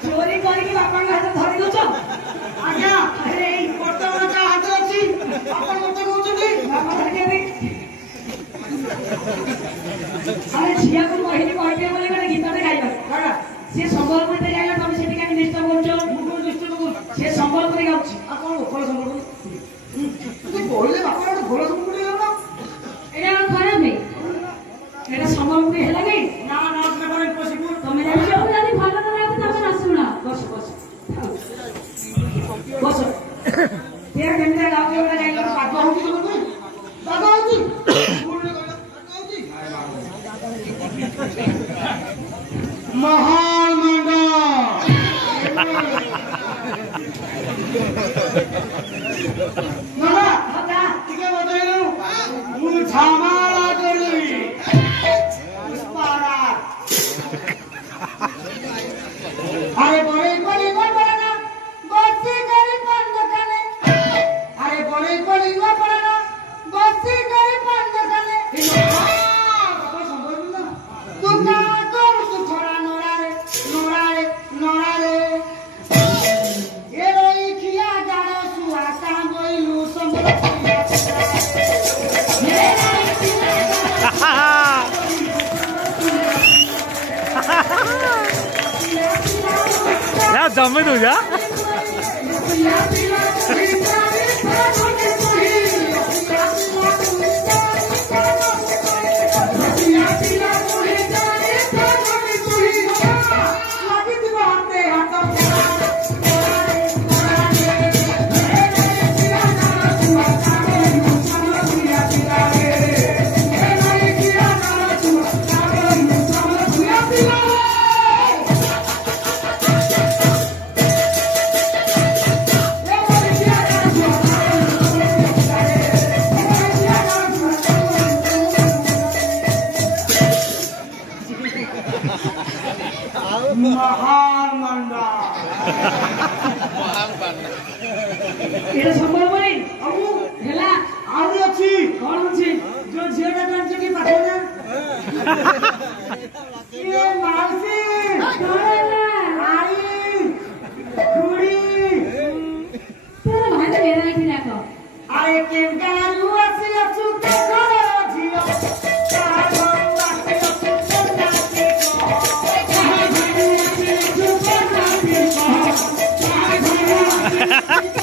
ଚୋରି କରିକି ବାପାଙ୍କ ହାତ ଧରି ଦଉଛ ଆଜ୍ଞା ବର୍ତ୍ତମାନ କାହା ହାତରେ ଅଛି ଆପଣ ମତେ କହୁଛନ୍ତି ଆମେ ଝିଅକୁ କହିଲି କହିଦିଏ ବୋଲି ଗୋଟେ ଗୀତଟେ ଗାଇବା ସିଏ ସମ୍ବଲପୁରୀ ଗାଇଲା ତମେ ସେଠି କାହିଁକି ନିଶ୍ଚୟ କରୁଛ ସେ ସମ୍ବଲପୁରୀ ଗାଉଛି ଆଉ କଣ ଭଲ ସମ୍ପର୍କ କହିଲେ ବାପା ଗୋଟେ ଭଲ ସମ୍ପର୍କ ହେଇଗଲା ଏଇଟା ଆଉ ଖରାପ ନେଇ ଏଇଟା ସମ୍ବଲପୁରୀ ହେଲା କି ନା ଇମ୍ପସିବୁଲ ତମେ ଜାଣିଛ ଯଦି ଭଲ ତ ଲାଗେ ତମେ ନ ଶୁଣ ବସ ବସ ବସ କିଏ କେମିତି ଗାଉଛି ଗୋଟେ ଗାଇଲା ପାଗ ହଉଛି ତମକୁ ପାଗ ହଉଛି ମହାନ ମଣ୍ଡ ନା ଟିକେ ବଦଳେଇଲୁ ମୁଁ ଝାମାଳା କରିବି আরে বড়ই বড়ি পড়ে না বসি গরি পান দোকানে আরে বড়ই বড়ি পড়ে না বসি গরি পান দোকানে তুকা করু তু ছড়া নোড়ারে নোড়ারে নোড়ারে এরই খিয়া জানো সুয়া কাঙ্গইলু Sambalpuri Ya dame tu ya. महान मंडा এটা সম্বলপুରୀ ଆଉ ହେଲା ଆହୁରି ଅଛି କଣ ଅଛି ଯୋଉ ଝିଅଟା ଜାଣିଛ କି ପାଖରେ ଇଏ ମାଉସୀ ଆଈ ଖୁଡି ତୋର ଭାଇ ଭେରାଇଟି ନାକ ଆରେ କେନ୍ଦାରୁ ଆସି ଅଛୁ ତେ ଘର ଝିଅ କାହା ଘରୁ ଆସି ଅଛୁ କେନ୍ଦାକେ କାହା ଘରୁ ଆସି ଅଛୁ କେନ୍ଦାକେ କାହା ଘରୁ ଆସି ଅଛୁ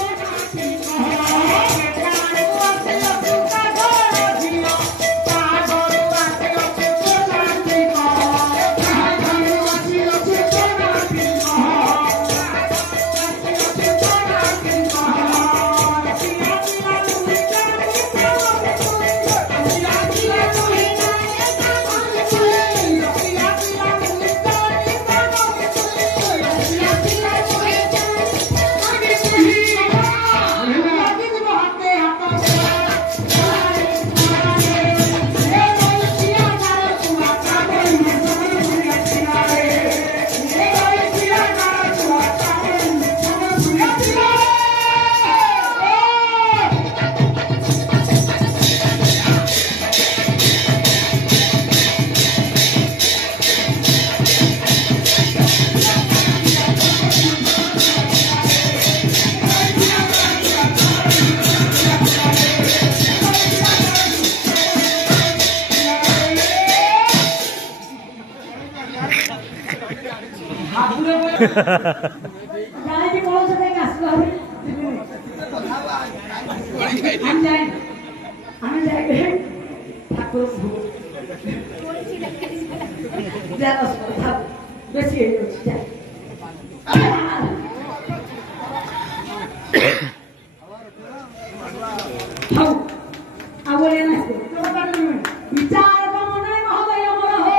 जाने की कौन से देगा असली हम जाएंगे ठाकुर ज़्यादा था बेसी है हाँ आवले ना विचार का मने महोदय मोर हो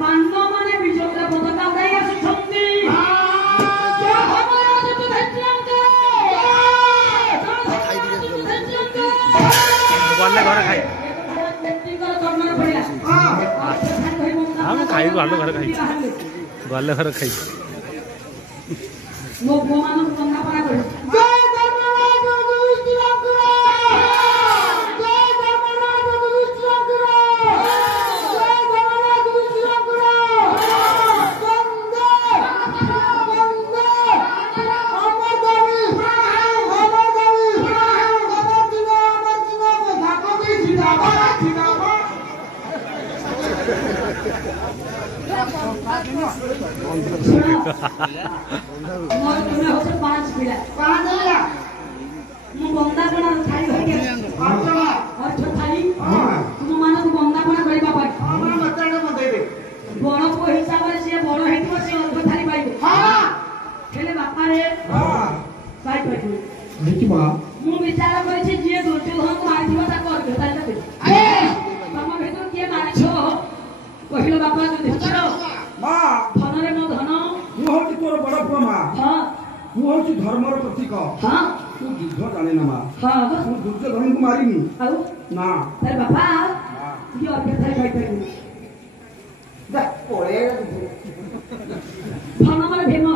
पांडव माने विजय पताका उड़ाई आछुछंती क्या खबर आज तू भेजलंके गल्ले घर खाई हम खाई गल्ले घर खाई गल्ले घर खाई मो गोमानो बंदा परा कर मोर तुम्हें होते 5 पिला मु बंदा कोना थाली धरि के और छो थाली तुम मानो तू बंदा कोना करबा पाई हमरा मताने बंदेबे बड़ को हिसाब रे से बड़ हेतिबो से अल्प थाली पाइबो हां खेले बापा रे हां पाई पाई देखि बा मु विचार करै छी जे दुर्योधन को मारिथिबो ता कर दे ताले दे तम भेतर के मारिछो कहिलो बापा युधिष्ठिर मां धनरे मो धन मु होची तोर बड़ पुआ मां हां मु होची धर्मर प्रतीक हां तू युद्ध जाने ना मां हां तू दुर्योधन को मारिनी आउ ना तारे बापा ये और के थाली खाई पाई दे ओरे धन मारे भीम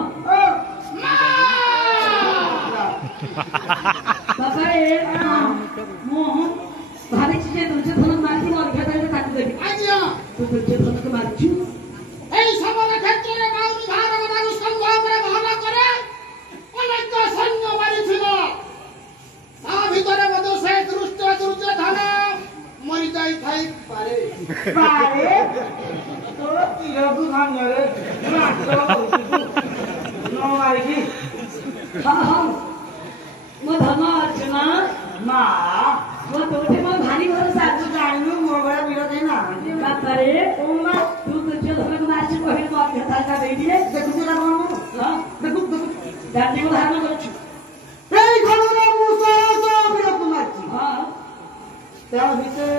बापा रे मो भाभी जे दुर्योधन मारिथि और के थाली ताकू देबी आज्ञा तू दुर्योधन को मारिछु এই সমরে ক্ষেত্রে বাউরি ভারতবাবু সম্ভবরে মহলা করে অনেক সৈন্য মারিছিল তা ভিতরে মধ্যে সে দুর্যোধন মরি যাই থাই পারে পারে তো তিরকু ভাঙরে না তো নো মারিকি हां हां मो धन अर्जुना মা मो तोठे मो भारी भरोसा তু জানিनु মোবাইল বিরোধী না बापा रे ओमा तू दुर्योधन को मारिछु कहिल को और के थाली का दे दिए দেখু না কোন हां দেখু দেখু दादी को धारण करछु এই ঘরে মুসা বিরোধ মারছি हां তা ভিতরে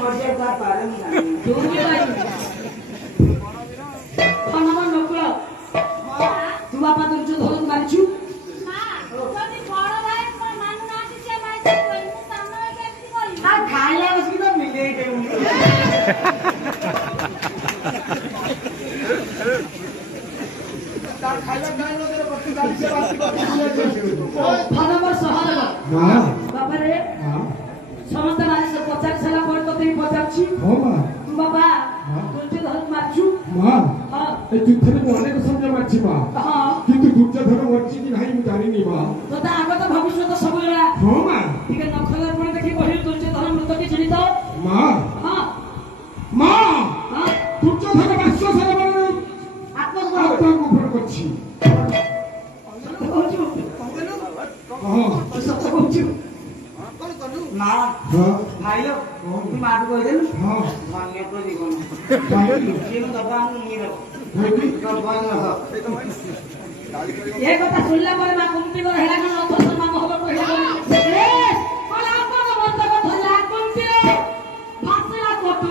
মজা কা পারে না दूर के भाई हनुमान नकुल तू बापा दुर्योधन को मारिछु खाइला उसकी तो मिले ही गई खाइला गाइलो तेरे पत्ती गाली से बात हनुमान सहरग हां बापा रे हां समस्त मारी से 50 साल पर तो तेरी 50 हो मा तू बाबा दुर्योधन को मारिछु মা हां এই যুদ্ধে তো অনেক সময় মারছি মা हां কিন্তু দুর্যোধন মরছি কি নাই আমি জানিনি মা तो ता आगत भविष्य तो सब जरा হ্যাঁ মা ठीक है नखलर पर देखि कहिल दुर्योधन मृत के चिन्हित মা हां মা हां দুর্যোধন বাস্য সরবর আত্মগোপন করছি कहछु হ্যাঁ सत कहछु ना হ্যাঁ खाइलो तू मार को देन হ্যাঁ मांगे तो दिगो ना তাই ये दबान नहीं रे হইনি दबान ना ये कथा सुनला पर मा कुंती को हेला न अथ सम्मान होबो कहिला ए मला आपन बंद को धला कुंती भासला कोटु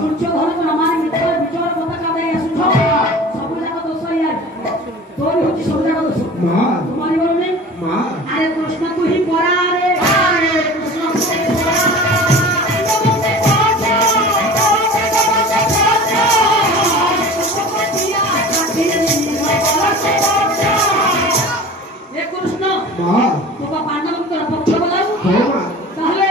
ଦୁର୍ଯ୍ୟୋଧନ କୁ ନମାନି ମିତ୍ର ବିଚଳ କଥା କାଦେଇ ଆସୁଛ ସବୁ ଯାକ ଦୋଷ ଇଆ ତୋରି ହଉଛି ସବୁ ଯାକ ଦୋଷ ମା ତୁମରି ବରୁନି ମା ଆରେ କୃଷ୍ଣ ତୁ ହିଁ ପରା ରେ କୃଷ୍ଣ ତୁ ହିଁ ପରା ଏ କୃଷ୍ଣ ମା ତୁ ବା ପାଣ୍ଡବଙ୍କର ପକ୍ଷ ଗଲାଉ ହଁ ମା ତାହେଲେ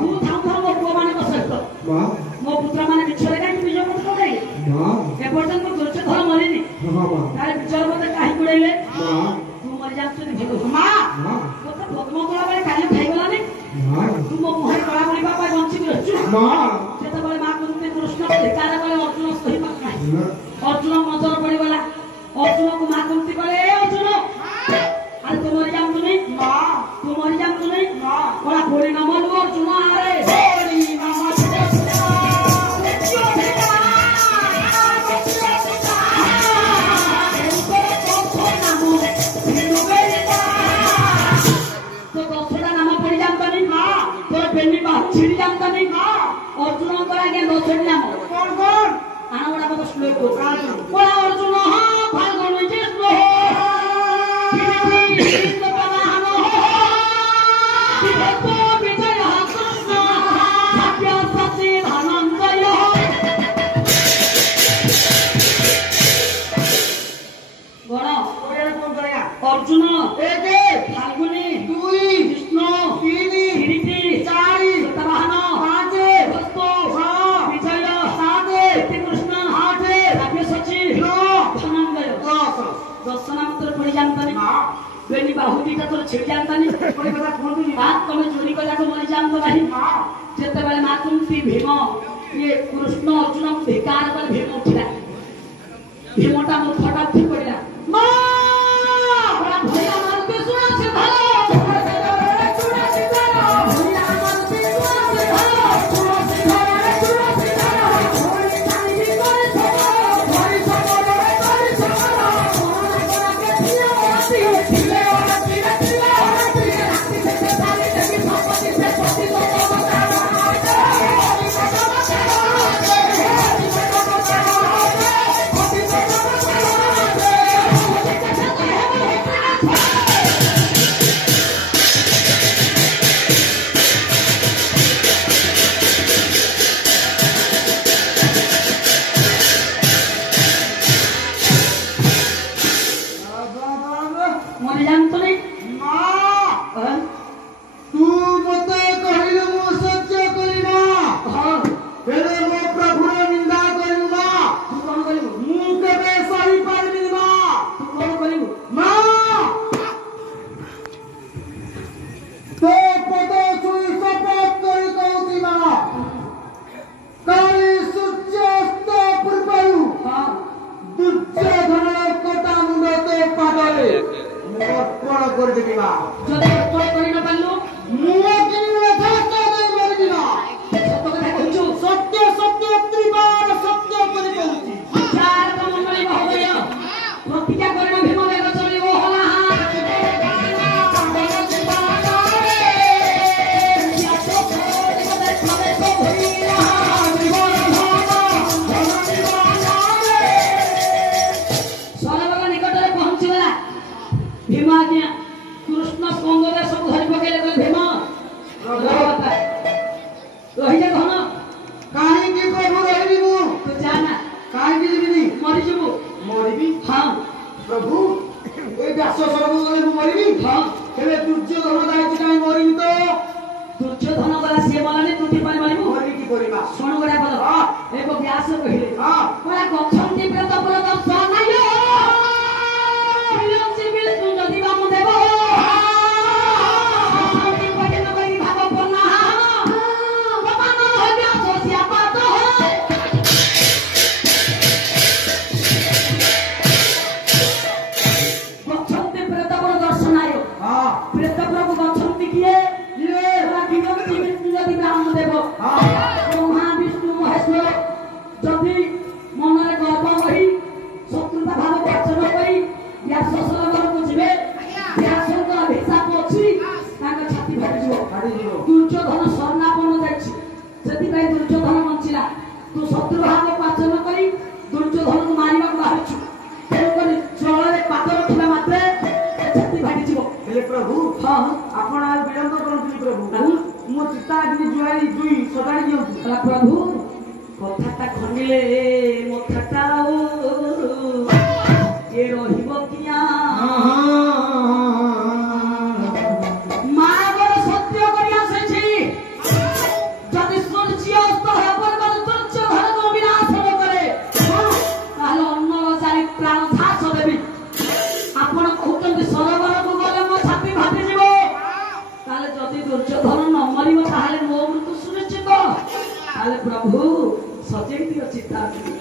ତୁ ଥାଉ ଥାଉ ମୋ ପୁଅ ମାନଙ୍କ ସହିତ ମା ମୋ ପୁତ୍ର ମାନେ ମିଛରେ କାହିଁକି ବିଜୟ କରୁଛ କାହିଁକି ମା ଏପର୍ଯ୍ୟନ୍ତ ଦୁର୍ଯ୍ୟୋଧନ ମରିନି ହଁ ମା ତାହେଲେ ବିଚଳ ମତେ କାହିଁକି ଉଡେଇଲେ ମା ତୁ ମରି ଜାଣିଛୁ ମା ମା ତୋତେ ପଦ୍ମ କଳା ବେଳେ କାଲି ଖାଇଗଲାନି ମା ତୁ ମୋ ମୁହଁରେ କଳା ବୋଳିବା ପାଇଁ ବଞ୍ଚିକି ରହିଛୁ ମା ସେତେବେଳେ ମା କୁନ୍ତି କୃଷ୍ଣ ଧିକାର କଲେ ଅର୍ଜୁନ ସହିପାରୁ ନାହିଁ ଅର୍ଜୁନ ନଜର ପଡିଗଲା ଅର୍ଜୁନକୁ ମା କୁନ୍ତି କଲେ ଏ ଅର୍ଜୁନ ଆରେ ତୁ ମରି ଯାଆନ୍ତୁନି ମା ତୁ ମରି ଯାଆନ୍ତୁନି ମା କଳା ପୋଡ଼ି ନ ମରୁ ଅର୍ଜୁନ ଆରେ तो दसटा नाम पड़ी जानतानी तोर बेनी बाहु छिड़ी जानतानी अर्जुन कर आगे दसटी नाम कौन कौन आना बड़ा मत श्लोक बोला अर्जुन हां फाल्गुन कृष्ण हो कृष्ण प्रवाहन हो विभक्तो विजय कृष्ण सत्य सत्य धनंजय गण ओरे कौन करेगा अर्जुन एक फाल्गुनी दुई कृष्ण तीन किरीटी चार सतवाहन पांच वस्तु छह विजय सात कृष्ण आठ काव्य सची नौ धनंजय दस दस नाम तोर पड़ी जानतानी मा बेनी बाहु दीटा तोर छिड़ी जानतानी कोई कथा फोन भी बात तमे चोरी को जाको मरि जानतो नाही मां जेते बेले मा कुंती भीम ये कृष्ण अर्जुन को धिकार कर भीम उठिला भीमटा मुखटा उठी पड़िला मां बड़ा भैया मारते सुना से धरो सुना से धरो भैया मारते सुना से धरो सुना से धरो सुना से धरो होली खाली करे धरो होली सबरे करे धरो मोना करा के दिया होती दिले होती दिले होती राती से ताली देवी भगवती से पति को मरि जानतो नहीं मां तू मते कहिलु मो सत्य करिबा हां हेले मो प्रभुर निंदा करिबा तू कौन करिबु मु केबे सही पारबी बा तू कौन करिबु मां तो पद छुई शपथ करी कहती बा काली सूर्यास्त पूर्वयु हां दुर्योधन कटा मुंड तो पादले मोर कर देबी बा যদি তোর করি না পারলু मु कि यथार्थ नहीं मरबी बा সত্য কথা কইছু सत्य सत्य त्रिबार सत्य करी कहती চার কমণ্ডলী মহোদয় প্রতিজ্ঞা করেন ভীম বেগ চলিব হলা সরবর নিকটরে পৌঁছিলা ভীম আজ্ঞা কৃষ্ণ সঙ্গরে সব ধরি পকেলে কলে ভীম রহিজা ঘন काहे की प्रभु रहबी मु তু জানা काहे की जीविनी মরি যাবো मरबी হ্যাঁ प्रभु ए व्यास सरबु गले मु मरबी হ্যাঁ हेले दुर्योधन दाइछि काहे मरबी तो দুর্যোধন গলা সে বলানি তুই পারি মারিবু मरबी की करिबा শোনো গড়া বল हां ଏକ ବ୍ୟାସ କହିଲେ हां ওরা গছন্তি প্রেত পুর দর্শনায় বিলঞ্চি বিষ্ণু যদি বাম দেব গছন্তি পকে ন করি ভাব পন্না প্রমাণ হইবে সোসিয়া পাত গছন্তি প্রেত পুর দর্শনায় हां প্রেত প্রভু গছন্তি কিয়ে ये ওরা বিলঞ্চি বিষ্ণু যদি বাম দেব हां ব্রহ্মা বিষ্ণু মহেশ্বর যদি মনের গর্ব प्रभु कथाटा खंडिले मथाटा ये रहिब किया प्रभु सजै दियो चिताग्नि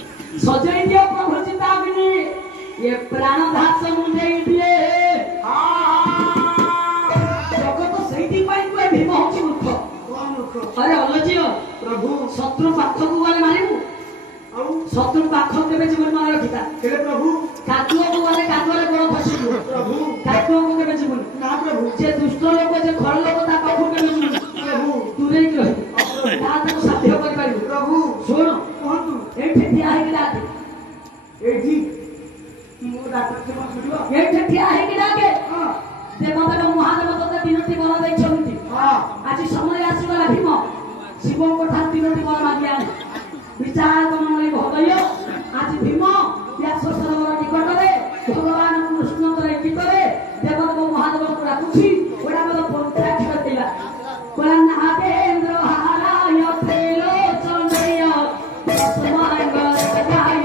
सजै दियो प्रभु चिताग्नि ये प्राण धास मुंडे दिए जगत सैती पाई कोई भीम होची मूर्ख कौन मूर्ख अरे अलजियो प्रभु शत्रु पाख को गले मारिबु आउ शत्रु पाख केबे जीवन मार रखिता केले प्रभु काकुओ को गले काकुरे गोड़ फसिबु प्रभु काकुओ को केबे जीवन ना प्रभु जे दुष्ट लोक जे खर लोक ता पाख केबे जीवन प्रभु दूरे की रहि ना ताको साध्य करि पारिबु प्रभु सुन कहतु एठे ठिया हे डाके एठी मो डाक्टर से मत सुनियो एठे ठिया हे डाके हां देवदेव महादेव तते तीनोटी बर दैछन्ति हां आज समय आसीगला भीम शिव को ठार तीनोटी बर मागिया विचार कमले भगय आज भीम व्यास सरोवर निकट रे भगवान कृष्ण रे कितरे देवदेव महादेव को राखुछि ओडा बल पंथा छिर देला कोला नागेंद्र हाराय थेलो चंद्रय समांग सदाय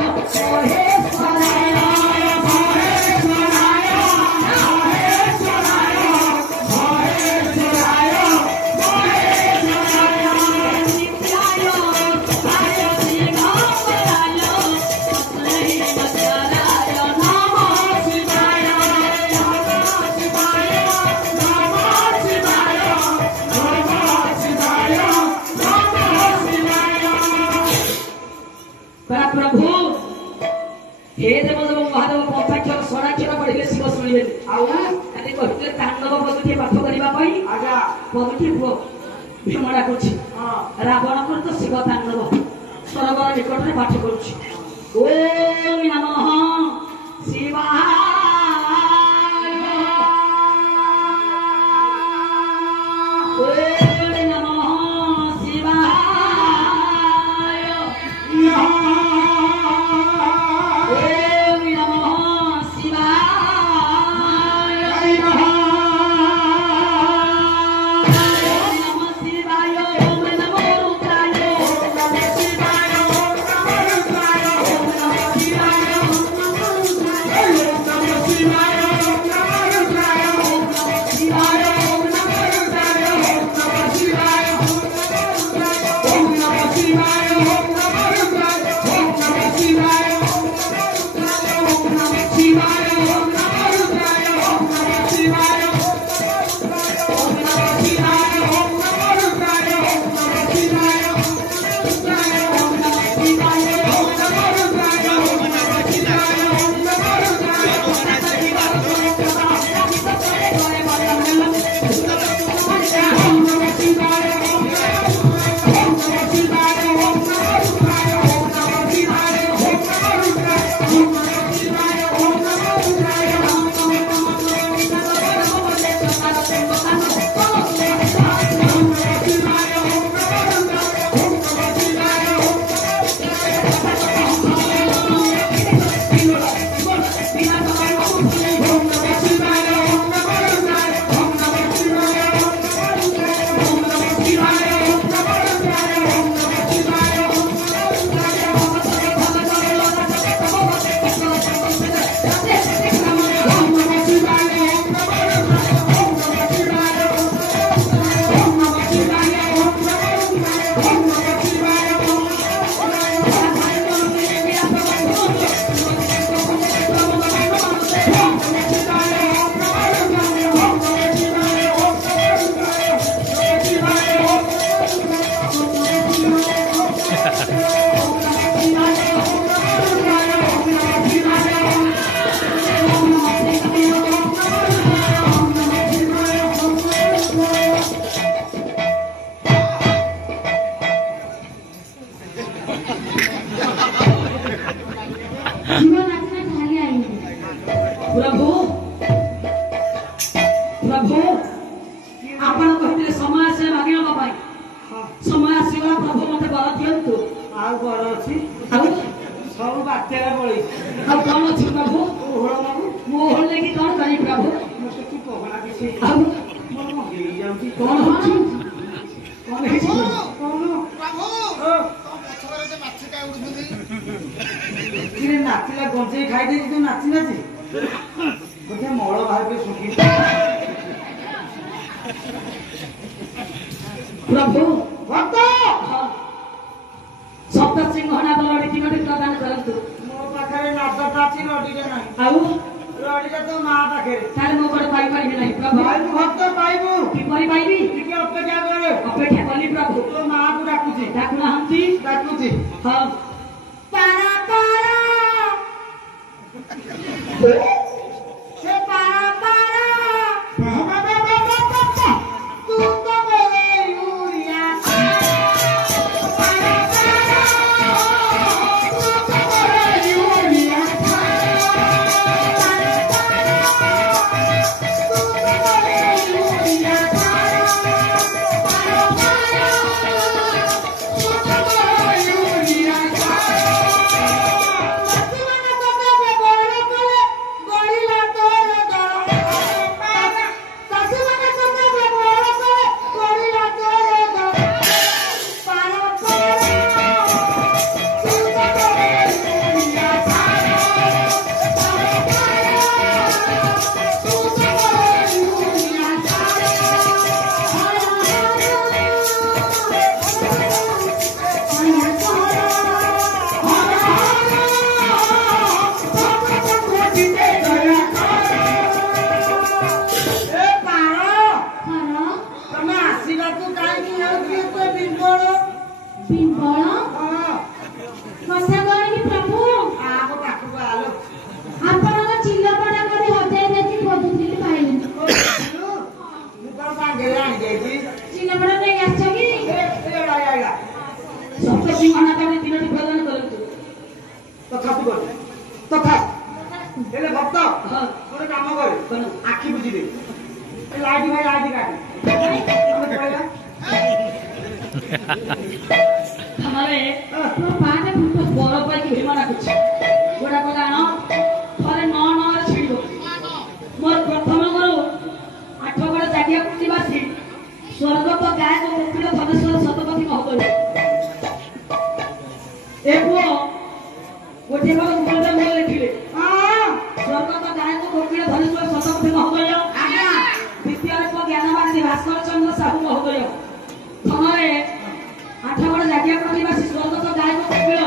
ओहे स्वराय प्रभु हे देवदेव महादेव पंचाक्षर षडाक्षर पढ़िले शिव शुणिबे आउ आदि कहते तांडव पद्धति पाठ करिबा पई आजा पद्धति पुओ भीमडा करछि हां रावण कर तो शिव तांडव सरोवर निकट रे पाठ करछि ओम नमः शिवाय ओम नमः शिवाय ओम नमः शिवाय ओम नमः शिवाय ओम नमो रुद्राय ओम नमः शिवाय ओम नमो रुद्राय ओम नमः शिवाय ओम नमो रुद्राय ओम नमः शिवाय ओम नमो रुद्राय ओम नमः शिवाय ओम नमो रुद्राय ओम नमः शिवाय ओम नमो रुद्राय ओम नमः शिवाय ओम नमो रुद्राय ओम नमः शिवाय ओम नमो रुद्राय ओम नमः शिवाय ओम नमो रुद्राय ओम नमः शिवाय ओम नमो रुद्राय ओम नमः शिवाय ओम नमः शिवाय ओम नमो रुद्राय ओम नमः शिवाय ओम नमो रुद्राय ओम नमः शिवाय ओम नमो प्रभु प्रभु आपण कहते समय से मागे समय आसीगला प्रभु मते बर दियो ବଡ ଅଛି ଆଉ ସବୁ ବାତ୍ୟାରେ ପଳେଇଛି ଆଉ କଣ ଅଛି ପ୍ରଭୁ ଓହଳ ମାଗୁ ମୁଁ ଓହଳ କି କଣ କରିବି ପ୍ରଭୁ ମୁଁ କିଛି କହନା କିଛି ଆଉ ମୋର ହେଇଯାଉଛି କଣ ହଉଛି କଣ ହେଇଛି କଣ କିରେ ନାଚିଲା ଗଞ୍ଜେଇ ଖାଇଦେଇଛି ତୁ ନାଚି ନାଚି ବୋଧେ ମଳ ବାହାରକୁ ଶୁଖି ପ୍ରଭୁ ଭକ୍ତ ସପ୍ତ ସିଂହନା ଦଳଟି ତିନୋଟି ପ୍ରଦାନ କରନ୍ତୁ ମୋ ପାଖରେ ନାଦଟା ଅଛି ରଡ଼ିଟା ନାହିଁ ଆଉ ରଡ଼ିଟା ତ ମା ପାଖରେ ତାହେଲେ ମୁଁ କଣ ପାଇପାରିବି ନାହିଁ ପ୍ରଭୁ ପାଇବୁ ଭକ୍ତ ପାଇବୁ କିପରି ପାଇବି ଟିକେ ଅପେକ୍ଷା କରେ ଅପେକ୍ଷା କଲି ପ୍ରଭୁ ତୋ ମାକୁ ଡାକୁଛି ଡାକୁନାହାନ୍ତି ଡାକୁଛି ହଁ ପାରା ପାରା ସେ ପାରା ପାରା ତୁ ତ ਮੇਰੇ ୟୁରିଆ ପାରା ପାରା ତୁ ତ ਮੇਰੇ ୟୁରିଆ ପାରା ପାରା ତୁ ତ ਮੇਰੇ ୟୁରିଆ ପାରା ପାରା ତୁ ତ ਮੇਰੇ ୟୁରିଆ आखि बुझी दे लाइट भाई लाइट काट हमारे पाटे फुट बड़ पाई भीमा डाकुछ गोडा को जानो थरे 9 रे छिड़ो मोर प्रथम गुरु 8 गड़ जागिया प्रतिवासी स्वर्गत गाय को मुक्तिर धनेश्वर शतपथी महोदय ए पुओ गोटे गड़ गुरुदेव मोर लिखिले स्वर्गत गाय को मुक्तिर धनेश्वर शतपथी महोदय आज्ञा द्वितीय को ज्ञानवादी भास्कर चंद्र साहू महोदय थमरे 8 गड़ जागिया प्रतिवासी स्वर्गत गाय को मुक्तिर